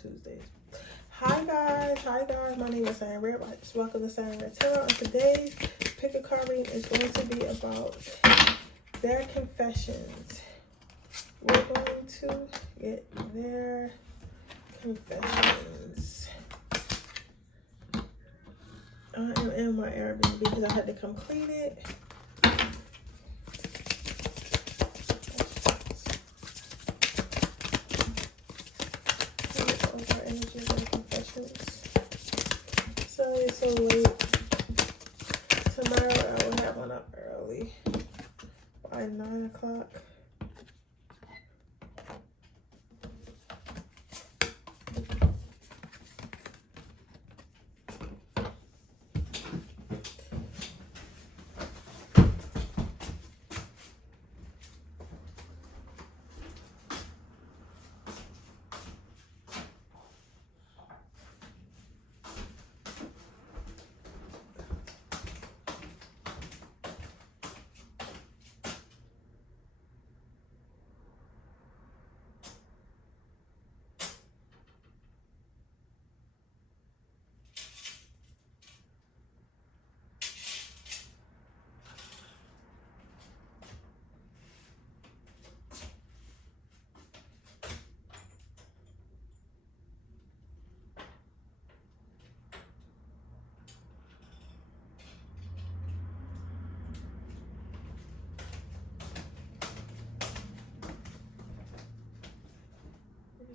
Tuesdays. Hi guys, my name is Siren Redd. Welcome to Siren Redd Tarot. And today's pick a card reading is going to be about their confessions. We're going to get their confessions. I am in my Airbnb because I had to come clean it. Sorry it's so late. Tomorrow I will have one up early by 9 o'clock.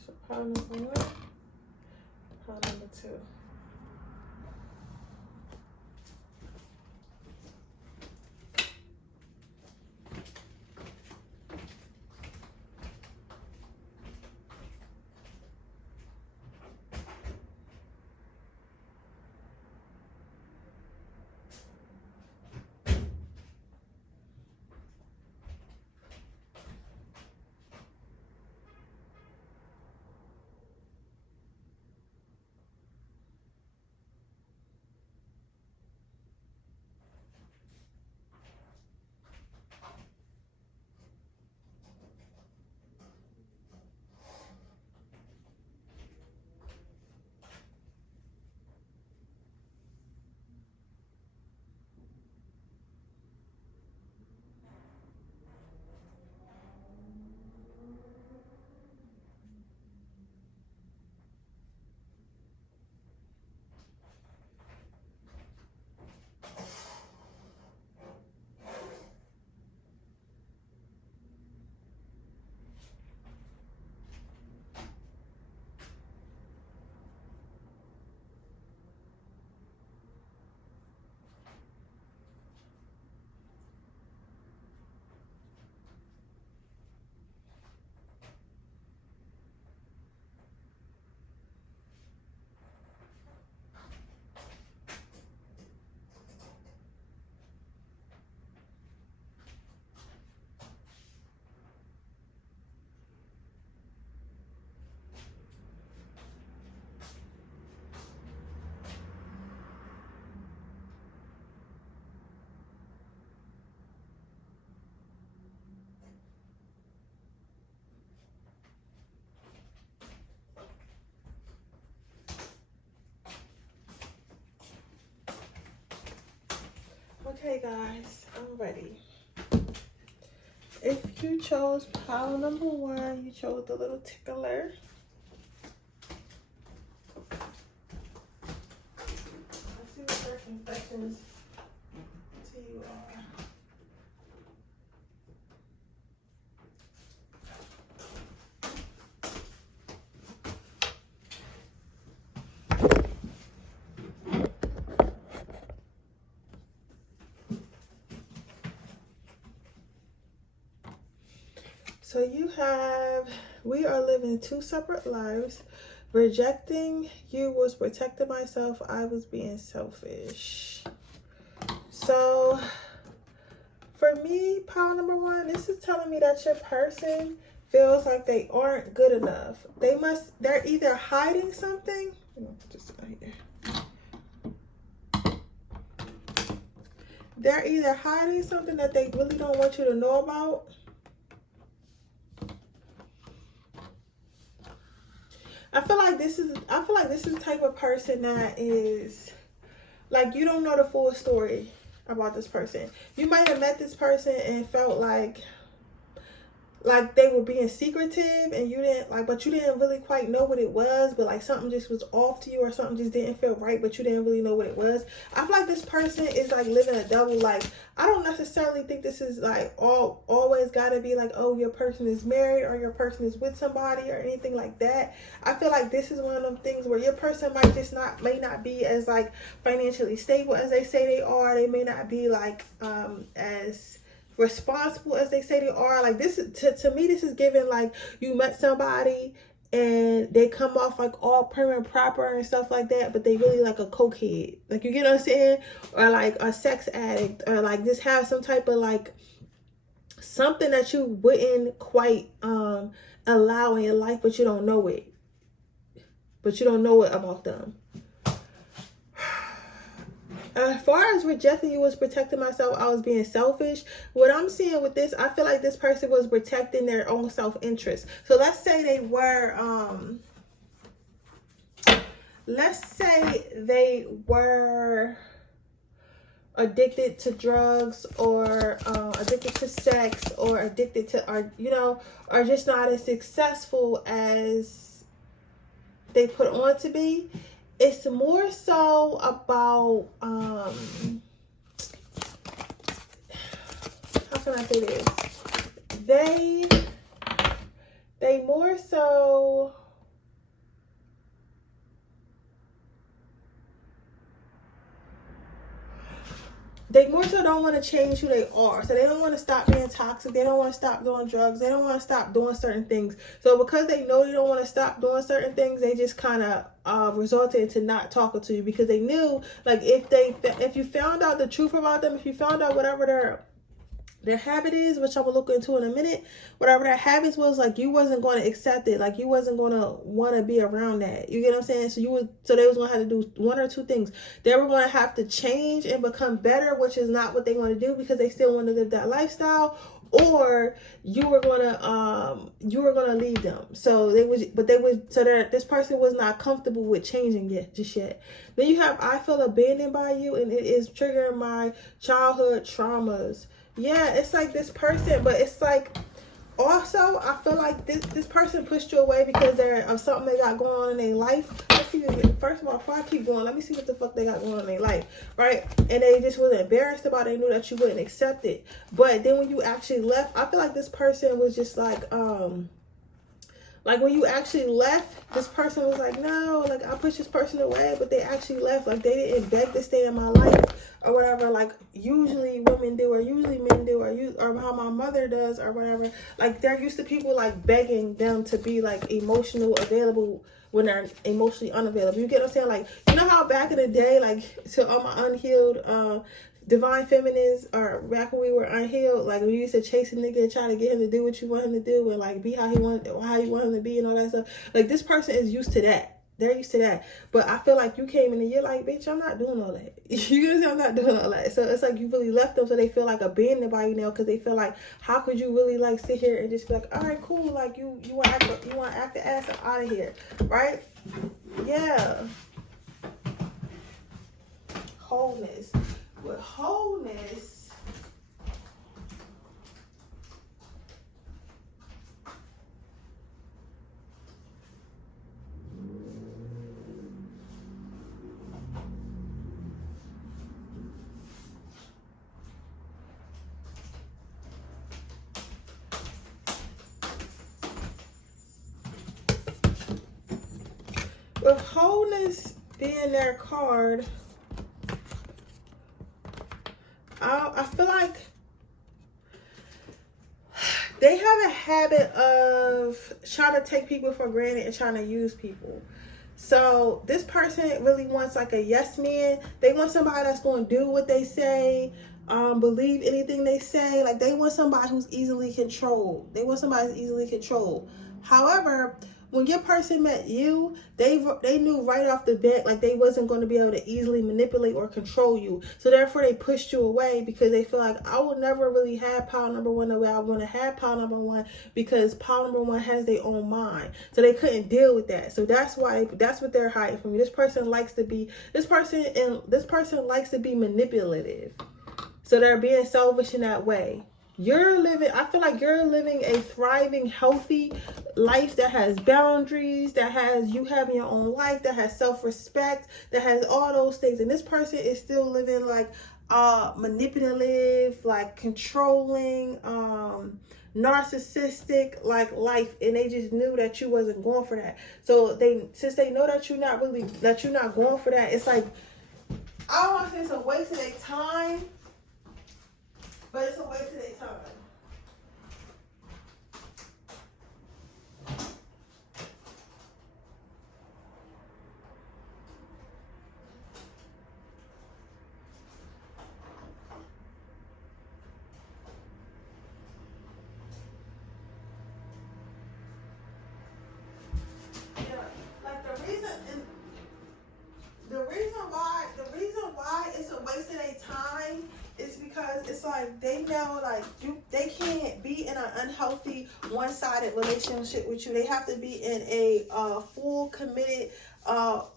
So pile number 1, pile number 2. Okay guys, I'm ready. If you chose pile number 1, you chose the little tickler. Let's see what their confessions to you are. So you have, we are living 2 separate lives. Rejecting you was protecting myself. I was being selfish. So for me, pile number 1, this is telling me that your person feels like they aren't good enough. They're either hiding something. Just right here. They're either hiding something that they really don't want you to know about. I feel like this is the type of person that is like, you don't know the full story about this person. You might have met this person and felt like they were being secretive, and you didn't like, but you didn't really quite know what it was, but like something just was off to you, or something just didn't feel right, but you didn't really know what it was. I feel like this person is like living a double life. I don't necessarily think this is like always gotta be like, oh, your person is married or your person is with somebody or anything like that. I feel like this is one of them things where your person may not be as like financially stable as they say they are. They may not be like as responsible as they say they are. Like, this to me, this is given like you met somebody and they come off like all prim and proper and stuff like that, but they really like a cokehead, like, you get what I'm saying, or like a sex addict, or like just have some type of like something that you wouldn't quite allow in your life, but you don't know it about them. As far as rejecting you was protecting myself, I was being selfish. What I'm seeing with this, I feel like this person was protecting their own self-interest. So let's say they were addicted to drugs, or addicted to sex, or addicted to, or just not as successful as they put on to be. It's more so about, how can I say this? They more so, don't want to change who they are. So they don't want to stop being toxic. They don't want to stop doing drugs. They don't want to stop doing certain things. So because they know they don't want to stop doing certain things, they just kind of resulted into not talking to you, because they knew, like, if you found out the truth about them, if you found out whatever their habit is, which I will look into in a minute, whatever their habits was, like, you wasn't going to accept it. Like, you wasn't going to want to be around that. You get what I'm saying? So they was going to have to do one or two things. They were going to have to change and become better, which is not what they want to do, because they still want to live that lifestyle, or you were going to leave them. So this person was not comfortable with changing just yet. Then you have, I feel abandoned by you, and it is triggering my childhood traumas. Yeah, it's like this person, but it's like, also, I feel like this person pushed you away because of something they got going on in their life. Let's see, first of all, before I keep going, let me see what the fuck they got going on in their life, right? And they just wasn't embarrassed about it. They knew that you wouldn't accept it. But then when you actually left, I feel like this person was just like when you actually left, this person was like, no, like, I pushed this person away, but they actually left. Like, they didn't beg to stay in my life or whatever, like usually women do, or usually men do, or how my mother does, or whatever. Like, they're used to people like begging them to be like emotional available when they're emotionally unavailable. You get what I'm saying? Like, you know how back in the day, like, to all my unhealed divine feminists, or back when we were unhealed, like, we used to chase a nigga and try to get him to do what you want him to do, and like be how you want him to be, and all that stuff. Like, this person is used to that. They're used to that. But I feel like you came in and you're like, bitch, I'm not doing all that. You know, I'm not doing all that. So it's like you really left them, so they feel like abandoned by you now, because they feel like, how could you really like sit here and just be like, all right, cool, like you want to act the ass out of here, right? Yeah. Wholeness. With wholeness, being their card, I feel like they have a habit of trying to take people for granted and trying to use people. So this person really wants like a yes man. They want somebody that's going to do what they say, believe anything they say. Like, they want somebody who's easily controlled. However, when your person met you, they knew right off the bat, like, they wasn't going to be able to easily manipulate or control you. So therefore they pushed you away because they feel like, I will never really have pile number one the way I want to have pile number one, because pile number one has their own mind. So they couldn't deal with that. So that's what they're hiding from you. This person likes to be manipulative. So they're being selfish in that way. I feel like you're living a thriving, healthy life that has boundaries, that has you having your own life, that has self-respect, that has all those things. And this person is still living like manipulative, like controlling, narcissistic like life, and they just knew that you wasn't going for that. So since they know that you're not going for that, it's like, I don't want to say it's a waste of their time, but it's a waste of their time. Yeah, like the reason why it's a waste of their time is because it's like they know, like, they can't be in an unhealthy one-sided relationship with you. They have to be in a full committed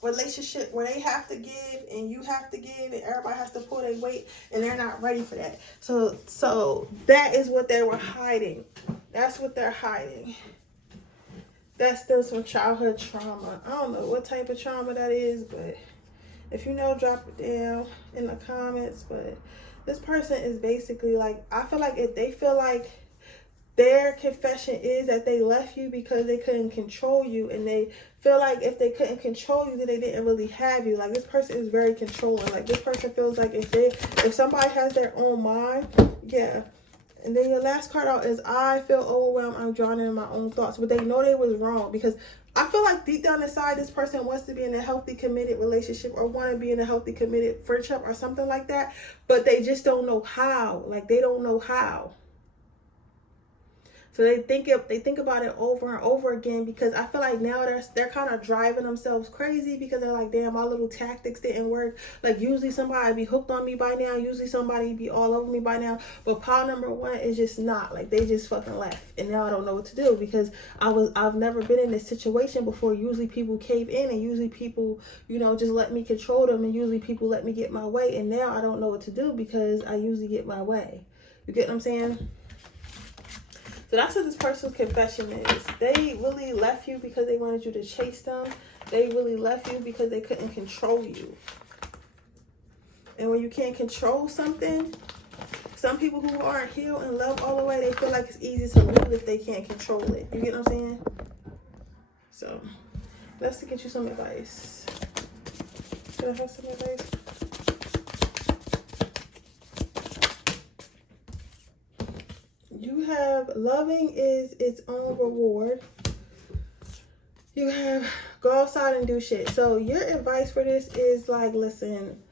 relationship where they have to give and you have to give and everybody has to pull their weight, and they're not ready for that. So that is what they were hiding. That's what they're hiding. That's still some childhood trauma. I don't know what type of trauma that is, but if you know, drop it down in the comments. But this person is basically like, I feel like if they feel like their confession is that they left you because they couldn't control you, and they feel like if they couldn't control you, then they didn't really have you. Like, this person is very controlling. Like, this person feels like if somebody has their own mind, yeah. And then your last card out is, I feel overwhelmed. I'm drowning in my own thoughts. But they know they was wrong, because I feel like deep down inside, this person wants to be in a healthy, committed relationship, or want to be in a healthy, committed friendship or something like that. But they just don't know how. Like, they don't know how. So they think about it over and over again, because I feel like now they're kind of driving themselves crazy, because they're like, damn, my little tactics didn't work. Like, usually somebody be hooked on me by now. Usually somebody be all over me by now. But pile number one is just not. Like, they just fucking left. And now I don't know what to do, because I've never been in this situation before. Usually people cave in, and usually people, just let me control them, and usually people let me get my way. And now I don't know what to do, because I usually get my way. You get what I'm saying? So that's what this person's confession is. They really left you because they wanted you to chase them. They really left you because they couldn't control you. And when you can't control something, some people who aren't healed and love all the way, they feel like it's easy to lose if they can't control it. You get what I'm saying? So let's get you some advice. Should I have some advice? You have loving is its own reward. You have go outside and do shit. So your advice for this is like, listen,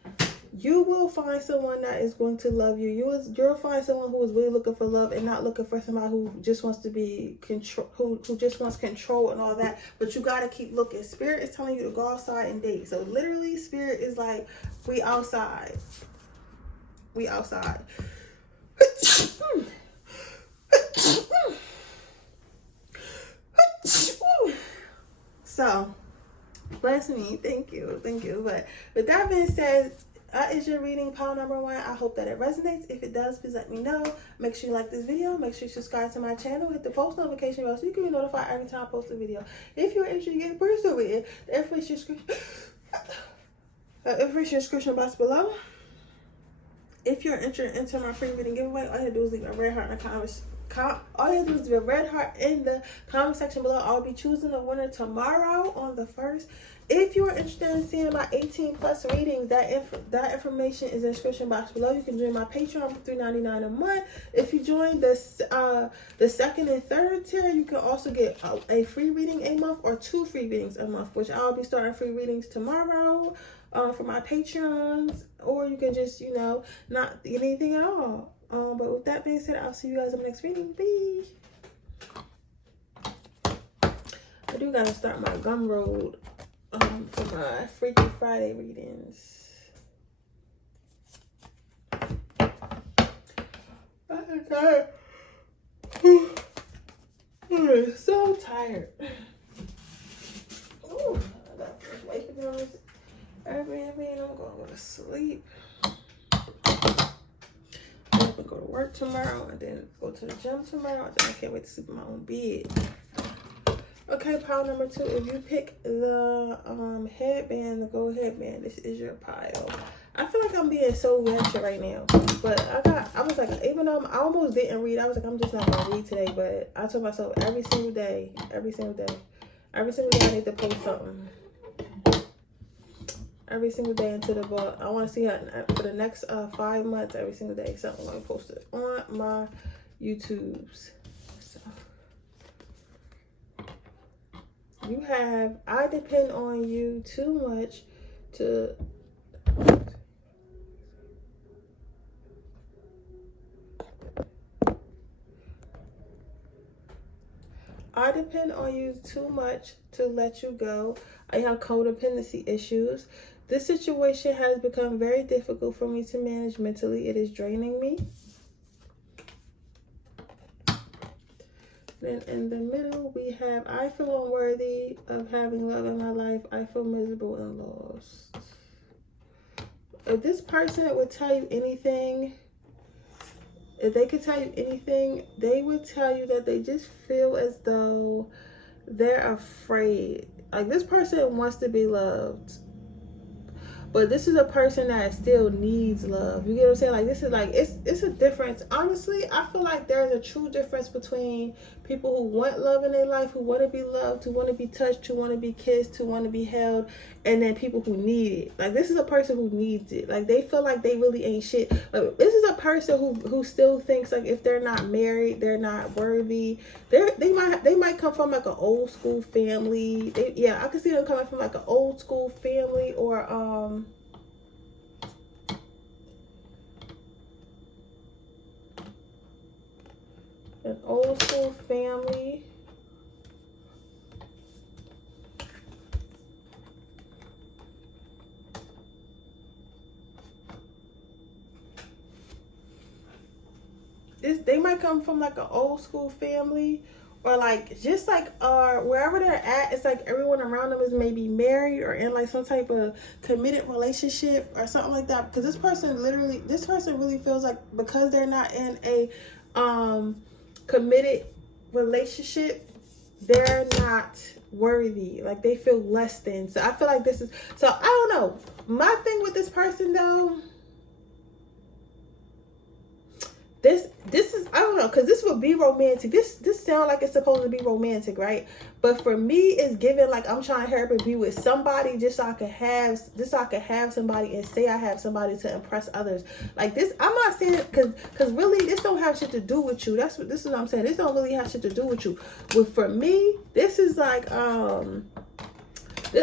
you will find someone that is going to love you. You'll find someone who is really looking for love and not looking for somebody who just wants to be control, who just wants control and all that. But you got to keep looking. Spirit is telling you to go outside and date. So literally, Spirit is like, we outside. We outside. So, bless me. Thank you. But with that being said, that is your reading, pile number one. I hope that it resonates. If it does, please let me know. Make sure you like this video. Make sure you subscribe to my channel. Hit the post notification bell so you can be notified every time I post a video. If you're interested in getting personal with it, the information description box below. If you're interested in entering my free reading giveaway, all you have to do is leave a red heart in the comments. All you have to do is leave a red heart in the comment section below. I'll be choosing the winner tomorrow on the 1st. If you're interested in seeing my 18+ readings, that information is in the description box below. You can join my Patreon for $3.99 a month. If you join the second and third tier, you can also get a free reading a month or 2 free readings a month, which I'll be starting free readings tomorrow for my Patreons, or you can just, not get anything at all. But with that being said, I'll see you guys in the next reading. Bye. I do gotta start my gum road for my Freaky Friday readings. I'm tired. I'm so tired. Ooh, I got to wake up on this Airbnb and I'm gonna go to sleep. I'm gonna go to work tomorrow and then go to the gym tomorrow. Then I can't wait to sleep in my own bed. Okay, pile number 2. If you pick the headband, the gold headband, this is your pile. I feel like I'm being so ratchet right now, but I was like, even though I almost didn't read, I was like, I'm just not gonna read today. But I told myself every single day, I need to post something. Every single day into the book. I want to see how for the next 5 months, every single day, something going to post it on my YouTubes. So you have, I depend on you too much to. I depend on you too much to let you go. I have codependency issues. This situation has become very difficult for me to manage mentally. It is draining me. Then in the middle, we have, I feel unworthy of having love in my life. I feel miserable and lost. If this person would tell you anything, if they could tell you anything, they would tell you that they just feel as though they're afraid. Like, this person wants to be loved, but this is a person that still needs love. You get what I'm saying? Like, this is like, it's a difference. Honestly, I feel like there's a true difference between people who want love in their life, who want to be loved, who want to be touched, who want to be kissed, who want to be held, and then people who need it. Like, this is a person who needs it. Like, they feel like they really ain't shit. Like, this is a person who still thinks like if they're not married, they're not worthy. They might come from like an old school family. I can see them coming from like an old school family or an old school family. They might come from like an old school family, or like just like wherever they're at, it's like everyone around them is maybe married or in like some type of committed relationship or something like that. Because this person really feels like because they're not in a committed relationship, they're not worthy. Like, they feel less than. So I feel like this is, so I don't know. My thing with this person though, this is, I don't know, because this would be romantic. This sounds like it's supposed to be romantic, right? But for me, it's given like I'm trying to hurry up and be with somebody just so I can have somebody and say I have somebody to impress others. Like this, I'm not saying because really this don't have shit to do with you. This is what I'm saying. This don't really have shit to do with you. But for me, this is like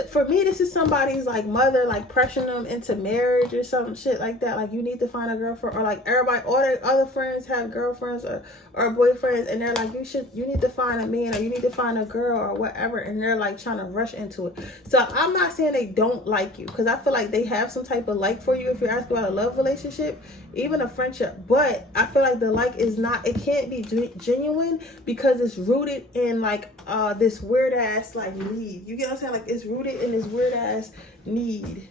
for me, this is somebody's like mother, like pressuring them into marriage or some shit like that. Like, you need to find a girlfriend, or like everybody, all their other friends have girlfriends or boyfriends, and they're like, you need to find a man, or you need to find a girl or whatever, and they're like trying to rush into it. So I'm not saying they don't like you, because I feel like they have some type of like for you if you're asking about a love relationship, even a friendship. But I feel like the like is not, it can't be genuine because it's rooted in like this weird ass like need. You get what I'm saying? Like, it's rooted in this weird ass need.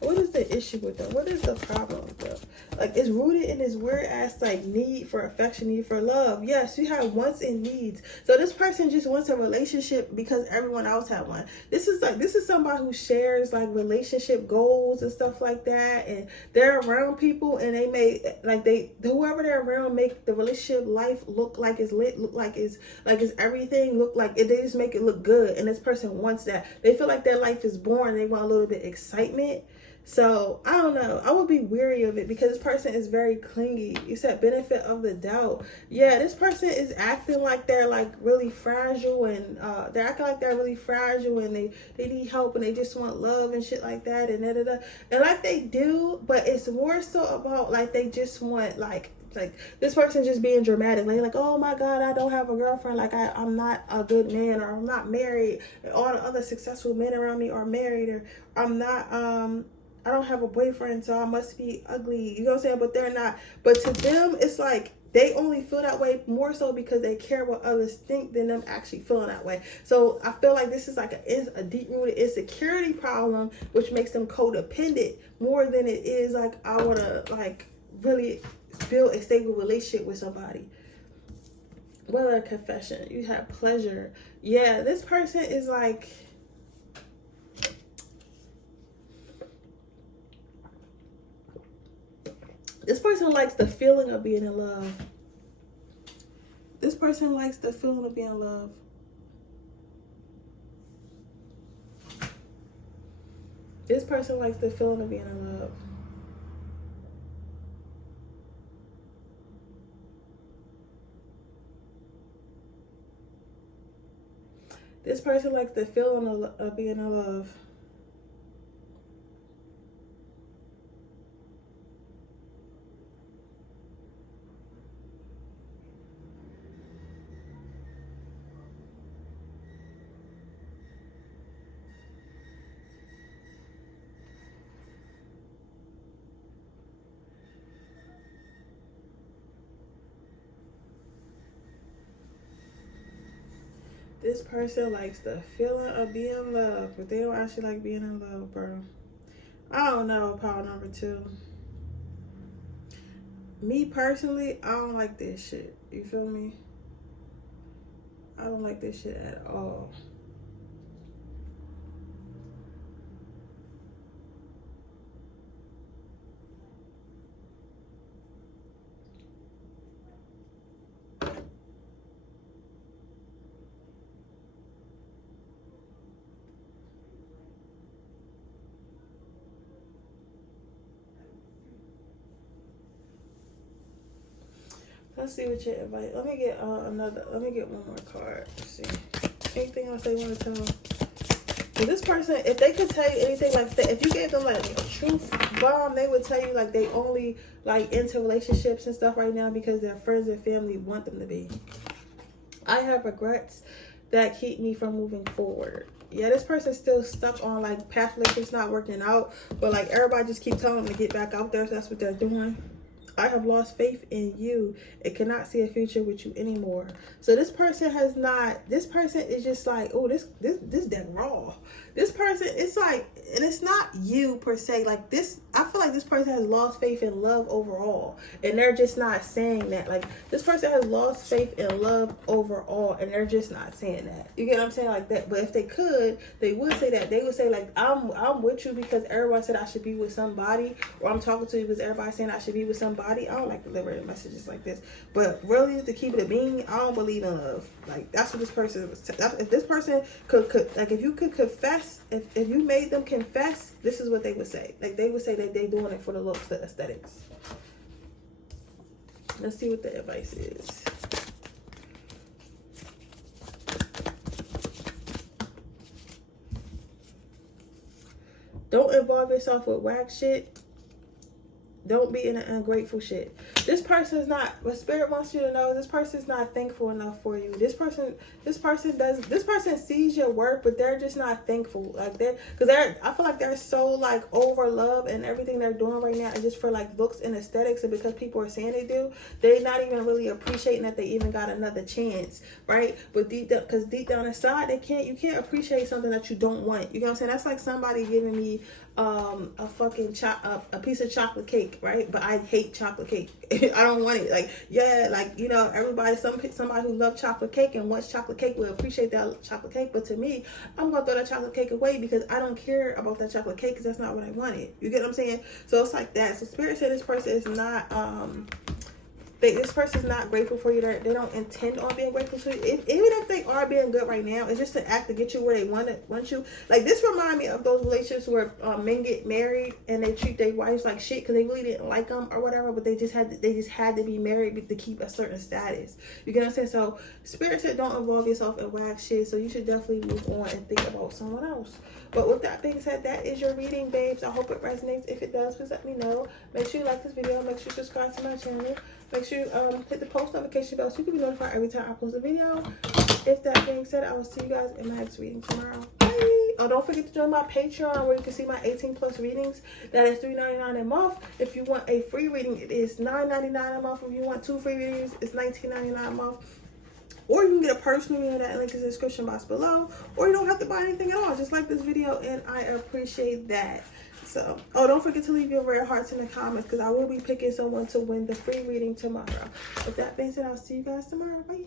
What is the issue with them? What is the problem with them? Like, it's rooted in this weird ass like need for affection, need for love. Yes, you have wants and needs. So this person just wants a relationship because everyone else had one. This is somebody who shares like relationship goals and stuff like that, and they're around people, and they may like whoever they're around make the relationship life look like it's lit, look like it's everything, look like it, they just make it look good, and this person wants that. They feel like their life is boring, they want a little bit of excitement. So I don't know, I would be weary of it because this person is very clingy. You said benefit of the doubt. Yeah, this person is acting like they're like really fragile, and they're acting like they're really fragile, and they need help, and they just want love and shit like that, and and like they do, but it's more so about like they just want like Like, this person just being dramatic. Like, oh my God, I don't have a girlfriend. Like, I'm not a good man, or I'm not married. And all the other successful men around me are married, or I'm not, I don't have a boyfriend, so I must be ugly. You know what I'm saying? But they're not. But to them, it's like they only feel that way more so because they care what others think than them actually feeling that way. So I feel like this is like a deep-rooted insecurity problem, which makes them codependent more than it is like, I want to like really build a stable relationship with somebody. What a confession. You have pleasure. Yeah, this person is like, this person likes the feeling of being in love. This person likes the feeling of being in love. This person likes the feeling of being in love. This person likes the feeling of being in love. This person likes the feeling of being in love, but they don't actually like being in love, bro. I don't know, power number 2. Me personally, I don't like this shit. You feel me? I don't like this shit at all. Let's see what your advice. Let me get one more card. Let's see. Anything else they want to tell? Well, this person, if they could tell you anything like that, if you gave them like a truth bomb, they would tell you like they only like into relationships and stuff right now because their friends and family want them to be. I have regrets that keep me from moving forward. Yeah, this person's still stuck on like past relationships not working out, but like everybody just keep telling them to get back out there, so that's what they're doing. I have lost faith in you and cannot see a future with you anymore. So this person has not, this person is just like, oh, this dead raw. This person, it's like, and it's not you per se. Like this, I feel like this person has lost faith in love overall. And they're just not saying that. Like this person has lost faith in love overall and they're just not saying that. You get what I'm saying? Like that. But if they could, they would say that. They would say like, I'm with you because everyone said I should be with somebody, or I'm talking to you because everybody's saying I should be with somebody. I don't like delivering messages like this. But really, to keep it a being, I don't believe in love. Like that's what this person was. If this person could like, if you could confess, if you made them confess, this is what they would say. Like they would say that they doing it for the looks, the aesthetics. Let's see what the advice is. Don't involve yourself with whack shit. Don't be in an ungrateful shit. This person is not, what Spirit wants you to know, this person is not thankful enough for you. This person sees your work, but they're just not thankful. Like I feel like they're so like over love and everything they're doing right now is just for like looks and aesthetics, and because people are saying they do, they're not even really appreciating that they even got another chance, right? But deep down inside, you can't appreciate something that you don't want. You know what I'm saying? That's like somebody giving me a piece of chocolate cake, right? But I hate chocolate cake. I don't want it. Like, yeah, like, you know, somebody who loves chocolate cake and wants chocolate cake will appreciate that chocolate cake. But to me, I'm gonna throw that chocolate cake away because I don't care about that chocolate cake because that's not what I wanted. You get what I'm saying? So it's like that. So Spirit said this person is not this person's not grateful for you. They don't intend on being grateful to you. Even if they are being good right now, it's just an act to get you where they want you. Like this remind me of those relationships where men get married and they treat their wives like shit because they really didn't like them or whatever, but they just had to be married to keep a certain status. You get what I'm saying? So Spirit said don't involve yourself in whack shit. So you should definitely move on and think about someone else. But with that being said, that is your reading, babes. I hope it resonates. If it does, please let me know. Make sure you like this video. Make sure you subscribe to my channel. Make sure you hit the post notification bell so you can be notified every time I post a video. If that being said, I will see you guys in my next reading tomorrow. Bye. Oh, don't forget to join my Patreon where you can see my 18+ readings. That is $3.99 a month. If you want a free reading, it is $9.99 a month. If you want 2 free readings, it's $19.99 a month. Or you can get a personal reading. That link is in the description box below. Or you don't have to buy anything at all. Just like this video, and I appreciate that. So, oh, don't forget to leave your red hearts in the comments because I will be picking someone to win the free reading tomorrow. With that being said, I'll see you guys tomorrow. Bye.